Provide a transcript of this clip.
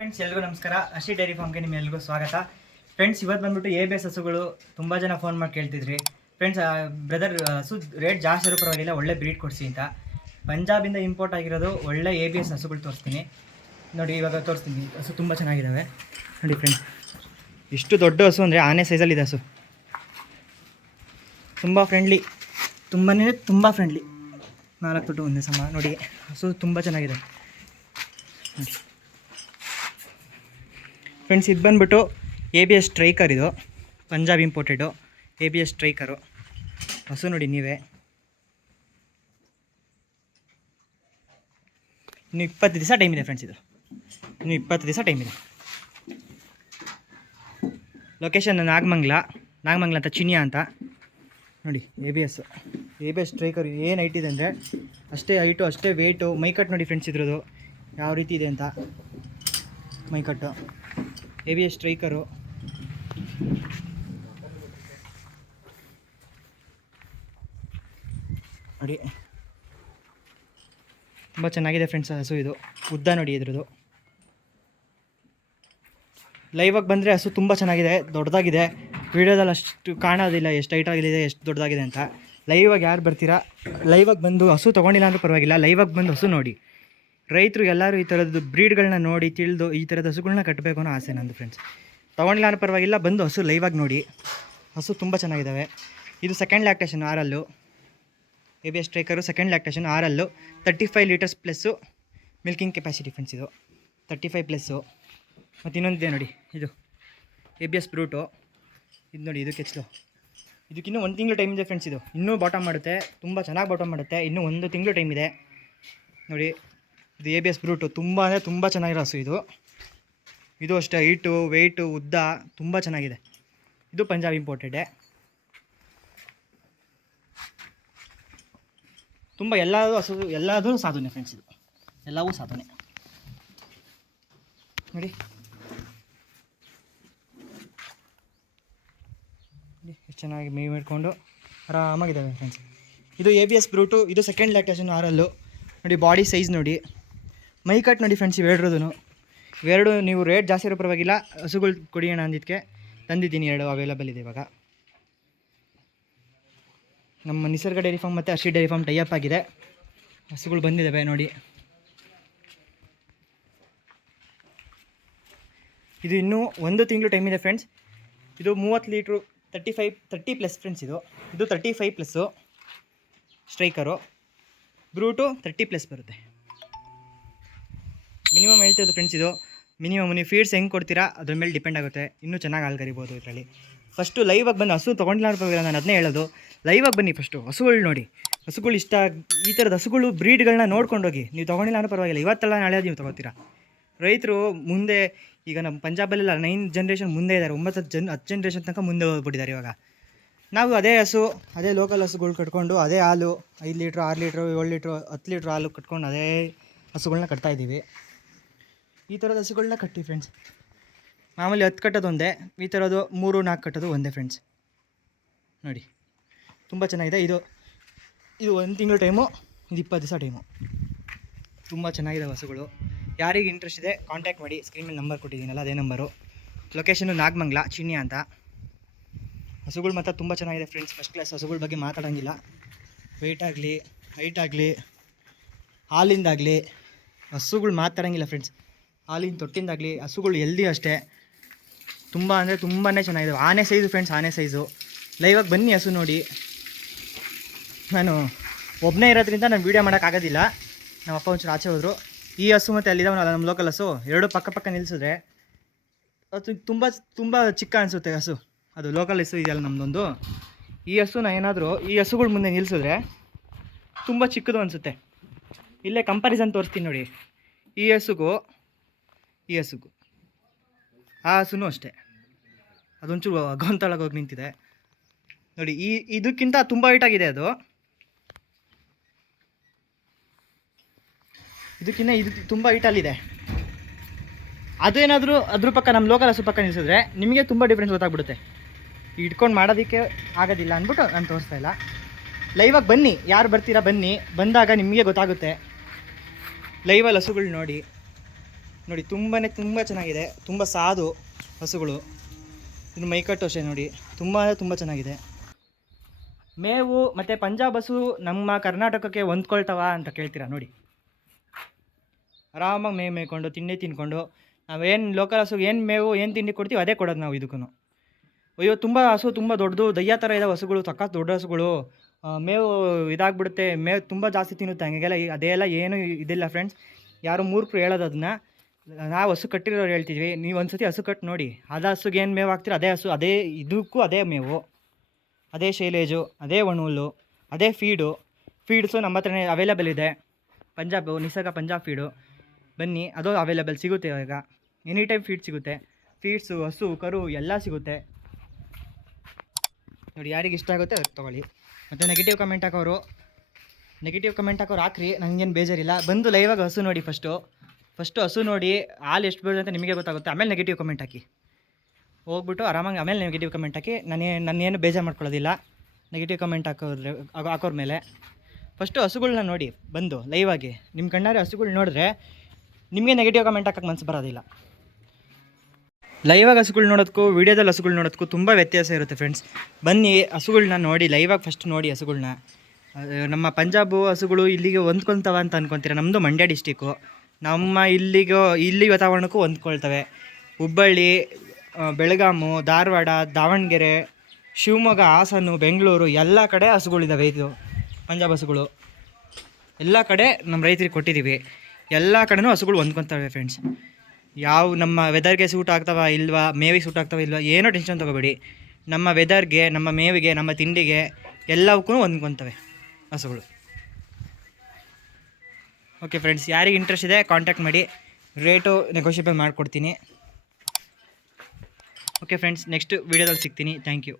Friends ಎಲ್ರಿಗೂ ನಮಸ್ಕಾರ. ಅಶಿ dairy ಫಾರ್ಮ್ಗೆ ನಿಮ್ಮೆಲ್ರಿಗೂ ಸ್ವಾಗತ. ಫ್ರೆಂಡ್ಸ್ ಇವತ್ತು ಬಂದ್ಬಿಟ್ಟು ABS ಹಸುಗಳು ತುಂಬ ಜನ ಫೋನ್ ಮಾಡಿ ಕೇಳ್ತಿದ್ರಿ. ಫ್ರೆಂಡ್ಸ್ ಬ್ರದರ್ ಹಸು ರೇಟ್ ಜಾಸ್ತಿ ಇರೋ ಪರವಾಗಿಲ್ಲ, ಒಳ್ಳೆ ಬ್ರೀಡ್ ಕೊಡಿಸಿ ಅಂತ. ಪಂಜಾಬಿಂದ ಇಂಪೋರ್ಟ್ ಆಗಿರೋದು ಒಳ್ಳೆ ABS ಹಸುಗಳು ತೋರಿಸ್ತೀನಿ ನೋಡಿ. ಇವಾಗ ತೋರಿಸ್ತೀನಿ. ಹಸು ತುಂಬ ಚೆನ್ನಾಗಿದ್ದಾವೆ ನೋಡಿ ಫ್ರೆಂಡ್ಸ್. ಇಷ್ಟು ದೊಡ್ಡ ಹಸು ಅಂದರೆ ಆನೆ ಸೈಜಲ್ಲಿದೆ ಹಸು. ತುಂಬ ಫ್ರೆಂಡ್ಲಿ, ತುಂಬ ಫ್ರೆಂಡ್ಲಿ. 4 ತೊಟ್ಟು ಒಂದೇ ಸಮ ನೋಡಿ. ಹಸು ತುಂಬ ಚೆನ್ನಾಗಿದೆ ನೋಡಿ ಫ್ರೆಂಡ್ಸ್. ಇದು ಬಂದುಬಿಟ್ಟು ABS ಸ್ಟ್ರೈಕರ್. ಇದು ಪಂಜಾಬ್ ಇಂಪೋರ್ಟೆಡು ABS ಸ್ಟ್ರೈಕರು ಹಸು ನೋಡಿ ನೀವೇ. ಇನ್ನು 20 ದಿವಸ ಟೈಮ್ ಇದೆ ಫ್ರೆಂಡ್ಸ್. ಇದು ಇನ್ನು 20 ದಿವಸ ಟೈಮ್ ಇದೆ. ಲೊಕೇಶನ್ ನಾಗಮಂಗ್ಲ ಅಂತ, ಚಿನಿಯಾ ಅಂತ ನೋಡಿ. ABS ಸ್ಟ್ರೈಕರ್ ಏನು ಹೈಟ್ ಇದೆ ಅಂದರೆ ಅಷ್ಟೇ ಹೈಟು, ಅಷ್ಟೇ ವೆಯ್ಟು. ಮೈಕಟ್ ನೋಡಿ ಫ್ರೆಂಡ್ಸ್ ಇದ್ರದ್ದು ಯಾವ ರೀತಿ ಇದೆ ಅಂತ. ಮೈಕಟ್ಟು ABS ಸ್ಟ್ರೈಕರು ನೋಡಿ, ತುಂಬ ಚೆನ್ನಾಗಿದೆ ಫ್ರೆಂಡ್ಸ್ ಹಸು. ಇದು ಉದ್ದ ನೋಡಿ ಇದ್ರದ್ದು. ಲೈವಾಗಿ ಬಂದರೆ ಹಸು ತುಂಬ ಚೆನ್ನಾಗಿದೆ, ದೊಡ್ಡದಾಗಿದೆ. ವೀಡಿಯೋದಲ್ಲಿ ಅಷ್ಟು ಕಾಣೋದಿಲ್ಲ ಎಷ್ಟು ಹೈಟ್ ಆಗಿದೆ, ಎಷ್ಟು ದೊಡ್ಡದಾಗಿದೆ ಅಂತ. ಲೈವಾಗಿ ಯಾರು ಬರ್ತೀರಾ, ಲೈವಾಗಿ ಬಂದು ಹಸು ತೊಗೊಂಡಿಲ್ಲ ಅಂದರೂ ಪರವಾಗಿಲ್ಲ, ಲೈವಾಗಿ ಬಂದು ಹಸು ನೋಡಿ. ರೈತರು ಎಲ್ಲರೂ ಈ ಥರದ್ದು ಬ್ರೀಡ್ಗಳನ್ನ ನೋಡಿ ತಿಳಿದು ಈ ಥರದ ಹಸುಗಳನ್ನ ಕಟ್ಟಬೇಕು ಅನ್ನೋ ಆಸೆ ನಂದು ಫ್ರೆಂಡ್ಸ್. ತೊಗೊಂಡಿಲ್ಲ ಅನ್ನೋ ಪರವಾಗಿಲ್ಲ, ಬಂದು ಹಸು ಲೈವಾಗಿ ನೋಡಿ. ಹಸು ತುಂಬ ಚೆನ್ನಾಗಿದ್ದಾವೆ. ಇದು ಸೆಕೆಂಡ್ ಲ್ಯಾಕ್ಟೇಷನ್ ಆರಲ್ಲು. ABS ಸ್ಟ್ರೈಕರು ಸೆಕೆಂಡ್ ಲ್ಯಾಕ್ಟೇಷನ್ ಆರಲ್ಲು. 35 litres plus milking capacity friends. ಇದು 35 ಪ್ಲಸ್ಸು. ಮತ್ತು ಇನ್ನೊಂದಿದೆ ನೋಡಿ, ಇದು ABS ಬ್ರೂಟು. ಇದು ನೋಡಿ, ಇದು ಕೆಚ್ಚಲು. ಇದಕ್ಕಿನ್ನೂ 1 ತಿಂಗಳು ಟೈಮ್ ಇದೆ ಫ್ರೆಂಡ್ಸ್. ಇದು ಇನ್ನೂ ಬಾಟಮ್ ಮಾಡುತ್ತೆ, ತುಂಬ ಚೆನ್ನಾಗಿ ಬಾಟಮ್ ಮಾಡುತ್ತೆ. ಇನ್ನೂ 1 ತಿಂಗಳು ಟೈಮ್ ಇದೆ ನೋಡಿ. ಇದು ABS ಬ್ರೂಟು ತುಂಬ ಅಂದರೆ ತುಂಬ ಚೆನ್ನಾಗಿರೋ ಹಸು ಇದು. ಇದು ಅಷ್ಟೇ ಹೈಟು, ವೆಯ್ಟು, ಉದ್ದ ತುಂಬ ಚೆನ್ನಾಗಿದೆ. ಇದು ಪಂಜಾಬ್ ಇಂಪೋರ್ಟೆಡೇ. ತುಂಬ ಎಲ್ಲದೂ ಸಾಧನೆ ಫ್ರೆಂಡ್ಸ್. ಇದು ಎಲ್ಲವೂ ಸಾಧನೆ ನೋಡಿ. ಎಷ್ಟು ಚೆನ್ನಾಗಿ ಮೇವು ಇಟ್ಕೊಂಡು ಆರಾಮಾಗಿದ್ದಾವೆ ಫ್ರೆಂಡ್ಸ್. ಇದು ABS ಬ್ರೂಟು. ಇದು ಸೆಕೆಂಡ್ ಲ್ಯಾಕ್ಟೇಷನ್ ಆರಲ್ಲು ನೋಡಿ. ಬಾಡಿ ಸೈಜ್ ನೋಡಿ, ಮೈ ಕಟ್ ನೋಡಿ ಫ್ರೆಂಡ್ಸ್. ಇವೆರಡು ನೀವು ರೇಟ್ ಜಾಸ್ತಿ ಇರೋ ಪರವಾಗಿಲ್ಲ, ಹಸುಗಳು ಕೊಡಿಯೋಣ ಅಂದಿದ್ದಕ್ಕೆ ತಂದಿದ್ದೀನಿ. 2 ಅವೈಲೇಬಲ್ ಇದೆ ಇವಾಗ. ನಮ್ಮ ನಿಸರ್ಗ ಡೈರಿ ಫಾರ್ಮ್ ಮತ್ತು ಅಶಿ ಡೈರಿ ಫಾರ್ಮ್ ಟೈಅಪ್ ಆಗಿದೆ. ಹಸುಗಳು ಬಂದಿದ್ದಾವೆ ನೋಡಿ. ಇದು ಇನ್ನೂ 1 ತಿಂಗಳು ಟೈಮ್ ಇದೆ ಫ್ರೆಂಡ್ಸ್. ಇದು 30 ಲೀಟ್ರು 30 ಪ್ಲಸ್ ಫ್ರೆಂಡ್ಸ್. ಇದು 35 ಪ್ಲಸ್ಸು ಸ್ಟ್ರೈಕರು. ಬ್ರೂಟು 30 ಪ್ಲಸ್ ಬರುತ್ತೆ. ಮಿನಿಮಮ್ ಹೇಳ್ತಿದ್ದು ಫ್ರೆಂಡ್ಸ್. ಇದು ಮಿನಿಮಮ್ ನೀವು ಫೀಡ್ಸ್ ಹೆಂಗೆ ಕೊಡ್ತೀರಾ ಅದ್ರ ಮೇಲೆ ಡಿಪೆಂಡ್ ಆಗುತ್ತೆ. ಇನ್ನೂ ಚೆನ್ನಾಗಿ ಹಾಲು ಕರಿಬೋದು ಇದರಲ್ಲಿ. ಫಸ್ಟು ಲೈವಾಗಿ ಬಂದು ಹಸು ತೊಗೊಂಡಿಲ್ಲ ಅನ್ಕೋಗಿಲ್ಲ, ನಾನು ಅದನ್ನೇ ಹೇಳೋದು. ಲೈವಾಗಿ ಬನ್ನಿ ಫಸ್ಟು, ಹಸುಗಳು ನೋಡಿ. ಹಸುಗಳು ಇಷ್ಟ, ಈ ಥರದ ಹಸುಗಳು ಬ್ರೀಡ್ಗಳನ್ನ ನೋಡ್ಕೊಂಡೋಗಿ. ನೀವು ತೊಗೊಂಡಿಲ್ಲ ಅನ್ನೋ ಪರವಾಗಿಲ್ಲ, ಇವತ್ತೆಲ್ಲ ನಾಳೆ ನೀವು ತೊಗೋತೀರಾ. ರೈತರು ಮುಂದೆ ಈಗ ನಮ್ಮ ಪಂಜಾಬಲ್ಲೆಲ್ಲ 9 ಜನ್ರೇಷನ್ ಮುಂದೆ ಇದ್ದಾರೆ. 10 ಜನ್ರೇಷನ್ ತನಕ ಮುಂದೆ ಹೋಗ್ಬಿಟ್ಟಿದ್ದಾರೆ. ಇವಾಗ ನಾವು ಅದೇ ಹಸು, ಅದೇ ಲೋಕಲ್ ಹಸುಗಳು ಕಟ್ಕೊಂಡು ಅದೇ ಹಾಲು 5 ಲೀಟ್ರು 6 ಲೀಟ್ರು 7 ಲೀಟ್ರು 10 ಲೀಟ್ರ್ ಹಾಲು ಕಟ್ಕೊಂಡು ಅದೇ ಹಸುಗಳನ್ನ ಕಟ್ತಾಯಿದ್ದೀವಿ. ಈ ಥರದ ಹಸುಗಳನ್ನ ಕಟ್ಟಿ ಫ್ರೆಂಡ್ಸ್. ಮಾಮೂಲಿ 10 ಕಟ್ಟೋದು ಒಂದೇ, ಈ ಥರದ್ದು 3-4 ಕಟ್ಟೋದು ಒಂದೇ ಫ್ರೆಂಡ್ಸ್ ನೋಡಿ. ತುಂಬ ಚೆನ್ನಾಗಿದೆ. ಇದು 1 ತಿಂಗಳು ಟೈಮು, ಇದು 20 ದಿವಸ ಟೈಮು. ತುಂಬ ಚೆನ್ನಾಗಿದೆ ಹಸುಗಳು. ಯಾರಿಗೆ ಇಂಟ್ರೆಸ್ಟ್ ಇದೆ ಕಾಂಟ್ಯಾಕ್ಟ್ ಮಾಡಿ. ಸ್ಕ್ರೀನ್ ಮೇಲೆ ನಂಬರ್ ಕೊಟ್ಟಿದ್ದೀನಲ್ಲ ಅದೇ ನಂಬರು. ಲೊಕೇಶನ್ನು ನಾಗಮಂಗ್ಲ, ಚಿನಿಯಾ ಅಂತ. ಹಸುಗಳು ಮಾತ್ರ ತುಂಬ ಚೆನ್ನಾಗಿದೆ ಫ್ರೆಂಡ್ಸ್. ಫಸ್ಟ್ ಕ್ಲಾಸ್ ಹಸುಗಳ ಬಗ್ಗೆ ಮಾತಾಡೋಂಗಿಲ್ಲ. ವೆಯ್ಟ್ ಆಗಲಿ, ಹೈಟ್ ಆಗಲಿ, ಹಾಲಿಂದಾಗಲಿ ಹಸುಗಳು ಮಾತಾಡೋಂಗಿಲ್ಲ ಫ್ರೆಂಡ್ಸ್. ಹಾಲಿನ ತೊಟ್ಟಿಂದಾಗಲಿ ಹಸುಗಳು ಎಲ್ದಿ ಅಷ್ಟೇ. ತುಂಬ ಅಂದರೆ ತುಂಬಾ ಚೆನ್ನಾಗಿದೆ. ಆನೆ ಸೈಜು ಫ್ರೆಂಡ್ಸ್, ಆನೆ ಸೈಜು. ಲೈವಾಗಿ ಬನ್ನಿ ಹಸು ನೋಡಿ. ನಾನು ಒಬ್ಬನೇ ಇರೋದ್ರಿಂದ ನಾನು ವೀಡಿಯೋ ಮಾಡೋಕ್ಕಾಗೋದಿಲ್ಲ. ನಮ್ಮ ಅಪ್ಪ ಒಂಚೂರು ಆಚೆ ಹೋದರು. ಈ ಹಸು ಮತ್ತು ಅಲ್ಲಿದ್ದಾವಲ್ಲ ನಮ್ಮ ಲೋಕಲ್ ಹಸು, 2 ಪಕ್ಕ ನಿಲ್ಲಿಸಿದ್ರೆ ಅದು ತುಂಬ ಚಿಕ್ಕ ಅನಿಸುತ್ತೆ ಹಸು. ಅದು ಲೋಕಲ್ ಹಸು ಇದೆಯಲ್ಲ ನಮ್ಮದೊಂದು. ಈ ಹಸುನ ಏನಾದರೂ ಈ ಹಸುಗಳ ಮುಂದೆ ನಿಲ್ಲಿಸಿದ್ರೆ ತುಂಬ ಚಿಕ್ಕದು ಅನಿಸುತ್ತೆ. ಇಲ್ಲೇ ಕಂಪ್ಯಾರಿಸನ್ ತೋರಿಸ್ತೀನಿ ನೋಡಿ. ಈ ಹಸುಗೂ ಆ ಹಸುನೂ ಅಷ್ಟೇ. ಅದೊಂಚೂರು ಗೊಂತಳಗೋಗಿ ನಿಂತಿದೆ ನೋಡಿ. ಇದಕ್ಕಿಂತ ತುಂಬ ಹೈಟಾಗಿದೆ ಅದು. ಇದು ತುಂಬ ಹೈಟಲ್ಲಿದೆ. ಅದೇನಾದರೂ ಅದ್ರ ಪಕ್ಕ ನಮ್ಮ ಲೋಕಲ್ ಹಸು ಪಕ್ಕ ನಿಲ್ಲಿಸಿದ್ರೆ ನಿಮಗೆ ತುಂಬ ಡಿಫ್ರೆನ್ಸ್ ಗೊತ್ತಾಗ್ಬಿಡುತ್ತೆ. ಇಟ್ಕೊಂಡು ಮಾಡೋದಕ್ಕೆ ಆಗೋದಿಲ್ಲ ಅಂದ್ಬಿಟ್ಟು ನಾನು ತೋರಿಸ್ತಾ ಇಲ್ಲ. ಲೈವಾಗಿ ಬನ್ನಿ, ಯಾರು ಬರ್ತೀರಾ ಬನ್ನಿ. ಬಂದಾಗ ನಿಮಗೆ ಗೊತ್ತಾಗುತ್ತೆ. ಲೈವಲ್ಲಿ ಹಸುಗಳು ನೋಡಿ. ನೋಡಿ ತುಂಬ ಚೆನ್ನಾಗಿದೆ, ತುಂಬ ಸಾದು ಹಸುಗಳು. ಇನ್ನು ಮೈಕಟ್ಟು ಅಷ್ಟೇ ನೋಡಿ, ತುಂಬ ಚೆನ್ನಾಗಿದೆ. ಮೇವು ಮತ್ತು ಪಂಜಾಬ್ ಹಸು ನಮ್ಮ ಕರ್ನಾಟಕಕ್ಕೆ ಹೊಂದ್ಕೊಳ್ತಾವ ಅಂತ ಕೇಳ್ತೀರಾ ನೋಡಿ. ಆರಾಮಾಗಿ ಮೇವು ಮೇಯ್ಕೊಂಡು ತಿಂಡಿ ತಿನ್ಕೊಂಡು ನಾವೇನು ಲೋಕಲ್ ಹಸುಗೆ ಏನು ಮೇವು ಏನು ತಿಂಡಿ ಕೊಡ್ತೀವಿ ಅದೇ ಕೊಡೋದು ನಾವು ಇದಕ್ಕೂ. ಅಯ್ಯೋ ತುಂಬ ಹಸು ತುಂಬ ದೊಡ್ಡದು ದಯ್ಯ ಥರ ಇದಾವೆ ಹಸುಗಳು, ಸಖತ್ ದೊಡ್ಡ ಹಸುಗಳು. ಮೇವು ಇದಾಗ್ಬಿಡುತ್ತೆ, ಮೇವು ತುಂಬ ಜಾಸ್ತಿ ತಿನ್ನುತ್ತೆ, ಹಂಗೆಲ್ಲ ಅದೆಲ್ಲ ಏನು ಇದಿಲ್ಲ ಫ್ರೆಂಡ್ಸ್. ಯಾರು ಮೂರ್ಖರು ಹೇಳೋದು ಅದನ್ನ. ನಾವು ಹಸು ಕಟ್ಟಿರೋರು ಹೇಳ್ತಿದ್ವಿ, ನೀವು ಒಂದು ಸತಿ ಹಸು ಕಟ್ಟು ನೋಡಿ. ಅದು ಹಸುಗೆ ಏನು ಮೇವು ಹಾಕ್ತೀರ ಅದೇ ಹಸು, ಅದೇ ಇದಕ್ಕೂ ಅದೇ ಮೇವು, ಅದೇ ಶೈಲೇಜು, ಅದೇ ಒಣಹುಲ್ಲು, ಅದೇ ಫೀಡ್ಸು ನಮ್ಮ ಹತ್ರನೇ ಅವೈಲೇಬಲ್ ಇದೆ. ನಿಸರ್ಗ ಪಂಜಾಬ್ ಫೀಡು ಬನ್ನಿ, ಅದು ಅವೈಲೇಬಲ್ ಸಿಗುತ್ತೆ ಇವಾಗ. ಎನಿ ಟೈಮ್ ಫೀಡ್ ಸಿಗುತ್ತೆ. ಫೀಡ್ಸು, ಹಸು, ಕರು ಎಲ್ಲ ಸಿಗುತ್ತೆ ನೋಡಿ. ಯಾರಿಗೆ ಇಷ್ಟ ಆಗುತ್ತೆ ಅದಕ್ಕೆ ತೊಗೊಳ್ಳಿ. ಮತ್ತು ನೆಗೆಟಿವ್ ಕಮೆಂಟ್ ಹಾಕೋರು ಹಾಕ್ರಿ, ನನಗೇನು ಬೇಜಾರಿಲ್ಲ. ಬಂದು ಲೈವಾಗಿ ಹಸು ನೋಡಿ. ಫಸ್ಟು ಹಸು ನೋಡಿ, ಹಾಲು ಎಷ್ಟು ಬರುತ್ತೆ ಅಂತ ನಿಮಗೆ ಗೊತ್ತಾಗುತ್ತೆ. ಆಮೇಲೆ ನೆಗೆಟಿವ್ ಕಮೆಂಟ್ ಹಾಕಿ ಹೋಗ್ಬಿಟ್ಟು ಆರಾಮಾಗಿ. ಆಮೇಲೆ ನೆಗೆಟಿವ್ ಕಮೆಂಟ್ ಹಾಕಿ. ನಾನೇನು ಬೇಜಾರು ಮಾಡ್ಕೊಳ್ಳೋದಿಲ್ಲ ನೆಗೆಟಿವ್ ಕಮೆಂಟ್ ಹಾಕೋರ ಮೇಲೆ. ಫಸ್ಟು ಹಸುಗಳ್ನ ನೋಡಿ ಬಂದು ಲೈವಾಗಿ. ನಿಮ್ಮ ಕಣ್ಣಾರೆ ಹಸುಗಳು ನೋಡಿದ್ರೆ ನಿಮಗೆ ನೆಗೆಟಿವ್ ಕಮೆಂಟ್ ಹಾಕೋಕ್ಕೆ ಮನಸ್ಸು ಬರೋದಿಲ್ಲ. ಲೈವಾಗಿ ಹಸುಗಳು ನೋಡೋದಕ್ಕೂ ವೀಡಿಯೋದಲ್ಲಿ ಹಸುಗಳು ನೋಡೋದಕ್ಕೂ ತುಂಬ ವ್ಯತ್ಯಾಸ ಇರುತ್ತೆ ಫ್ರೆಂಡ್ಸ್. ಬನ್ನಿ ಹಸುಗಳ್ನ ನೋಡಿ ಲೈವಾಗಿ ಫಸ್ಟ್ ನೋಡಿ ಹಸುಗಳ್ನ. ನಮ್ಮ ಪಂಜಾಬು ಹಸುಗಳು ಇಲ್ಲಿಗೆ ಹೊಂದ್ಕೊಳ್ತಾವ ಅಂತ ಅಂದ್ಕೊತೀರ. ನಮ್ಮದು ಮಂಡ್ಯ ಡಿಸ್ಟಿಕ್ಕು. ನಮ್ಮ ಇಲ್ಲಿ ವಾತಾವರಣಕ್ಕೂ ಹೊಂದ್ಕೊಳ್ತವೆ. ಹುಬ್ಬಳ್ಳಿ, ಬೆಳಗಾಮು, ಧಾರವಾಡ, ದಾವಣಗೆರೆ, ಶಿವಮೊಗ್ಗ, ಹಾಸನ, ಬೆಂಗಳೂರು ಎಲ್ಲ ಕಡೆ ಹಸುಗಳಿದ್ದಾವೆ. ಇದು ಪಂಜಾಬ್ ಹಸುಗಳು ಎಲ್ಲ ಕಡೆ ನಮ್ಮ ರೈತರಿಗೆ ಕೊಟ್ಟಿದ್ದೀವಿ. ಎಲ್ಲ ಕಡೆನೂ ಹಸುಗಳು ಹೊಂದ್ಕೊತವೆ ಫ್ರೆಂಡ್ಸ್. ಯಾವ ನಮ್ಮ ವೆದರ್ಗೆ ಸೂಟ್ ಆಗ್ತಾವ ಇಲ್ವಾ, ಮೇವಿಗೆ ಸೂಟ್ ಆಗ್ತಾವ ಇಲ್ವಾ, ಏನೋ ಟೆನ್ಷನ್ ತೊಗೋಬೇಡಿ. ನಮ್ಮ ವೆದರ್ಗೆ, ನಮ್ಮ ಮೇವಿಗೆ, ನಮ್ಮ ತಿಂಡಿಗೆ ಎಲ್ಲವಕ್ಕೂ ಹೊಂದ್ಕೊತವೆ ಹಸುಗಳು. ಓಕೆ ಫ್ರೆಂಡ್ಸ್, ಯಾರಿಗೆ ಇಂಟ್ರೆಸ್ಟ್ ಇದೆ ಕಾಂಟ್ಯಾಕ್ಟ್ ಮಾಡಿ, ರೇಟು ನೆಗೋಷಿಯೇಬಲ್ ಮಾಡಿಕೊಡ್ತೀನಿ. ಓಕೆ ಫ್ರೆಂಡ್ಸ್, ನೆಕ್ಸ್ಟ್ ವೀಡಿಯೋದಲ್ಲಿ ಸಿಗ್ತೀನಿ. Thank you.